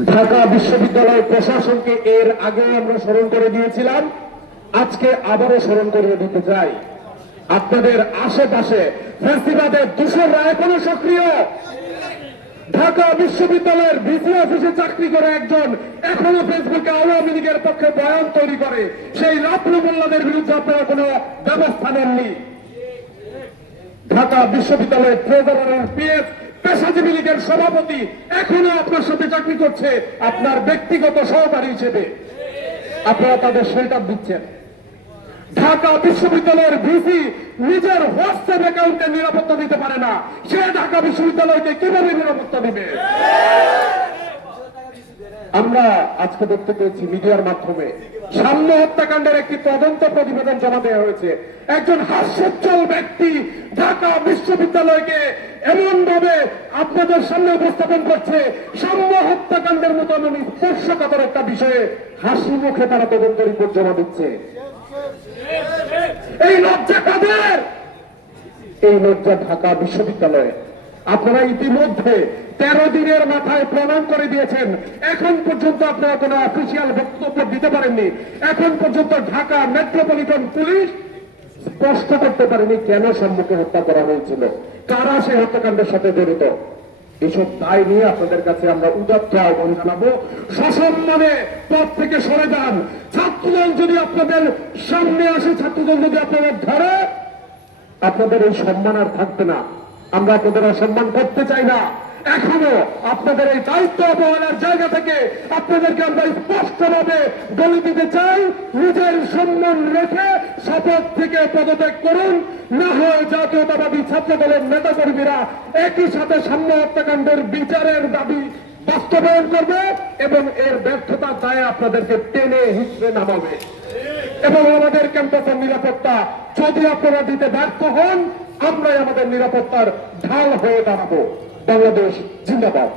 ঢাকা বিশ্ববিদ্যালয় প্রশাসনকে এর আগে আমরা স্মরণ করে দিয়েছিলাম, আজকে আবারও স্মরণ করিয়ে দিতে চাই। আপনাদের আশেপাশে ফ্যাসিবাদের দূষণরা এখনো সক্রিয়। ঢাকা বিশ্ববিদ্যালয়ের ভিসি অফিসে চাকরি করে একজন এখনো ফেসবুকে আওয়ামী লীগের পক্ষে বয়ান তৈরি করে, সেই লাভলু মোল্লাদের বিরুদ্ধে আপনারা কোনো ব্যবস্থা নেননি। ঢাকা বিশ্ববিদ্যালয়ের ট্রেজারার পিএস পেশাজীবী লীগের সভাপতি এখনো আপনার সাথে চাকরি করছে আপনার ব্যক্তিগত সহকারী হিসেবে, আপনারা তাদের শেল্টার দিচ্ছেন। ঢাকা বিশ্ববিদ্যালয়ের ভিসি নিজের হোয়াটসঅ্যাপ অ্যাকাউন্টে নিরাপত্তা দিতে পারে না, সে ঢাকা বিশ্ববিদ্যালয়কে কিভাবে নিরাপত্তা দিবে? আমরা আজকে দেখতে পেয়েছি মিডিয়ার মাধ্যমে সাম্য হত্যাকাণ্ডের একটি তদন্ত প্রতিবেদন জমা দেওয়া হয়েছে। একজন হাস্যোজ্জ্বল ব্যক্তি ঢাকা বিশ্ববিদ্যালয়কে এমন ভাবে আপনাদের সামনে উপস্থাপন করছে, সাম্য হত্যাকাণ্ডের মতো এমন স্পর্শকাতর একটা বিষয়ে হাসি মুখে তারা তদন্ত রিপোর্ট জমা দিচ্ছে। এই লজ্জা কাদের? এই লজ্জা ঢাকা বিশ্ববিদ্যালয়ে। আপনারা ইতিমধ্যে 13 দিনের মাথায় প্রমাণ করে দিয়েছেন, এখন পর্যন্ত আপনারা কোনো অফিসিয়াল বক্তব্য দিতে পারেননি। এখন পর্যন্ত ঢাকা মেট্রোপলিটন পুলিশ স্পষ্ট করতে পারেনি কেন সম্মুখে হত্যা করা হয়েছিল, কারা সেই হত্যাকাণ্ডের সাথে জড়িত। এইসব দায় নিয়ে আপনাদের কাছে আমরা উদাত্ত আহ্বান জানাবো, সসম্মানে পথ থেকে সরে যান। ছাত্রদল যদি আপনাদের সামনে আসে, ছাত্রদল যদি আপনাদের ধরে, আপনাদের এই সম্মান আর থাকবে না। আমরা আপনাদের অসম্মান করতে চাই না। এখনো আপনাদের এই দায়িত্ব অবহেলার জায়গা থেকে আপনাদেরকে আমরা স্পষ্টভাবে বলে দিতে চাই, নিজের সম্মান রেখে শপথ থেকে পদত্যাগ করুন, না হয় জাতীয়তাবাদী ছাত্র দলের নেতা কর্মীরা একই সাথে সাম্য হত্যাকাণ্ডের বিচারের দাবি বাস্তবায়ন করবে এবং এর ব্যর্থতার দায়ে আপনাদেরকে টেনে হিঁচড়ে নামাবে। এবং আমাদের ক্যাম্পাসের নিরাপত্তা যদি আপনারা দিতে ব্যর্থ হন, আমরাই আমাদের নিরাপত্তার ঢাল হয়ে দাঁড়াবো। বাংলাদেশ জিন্দাবাদ।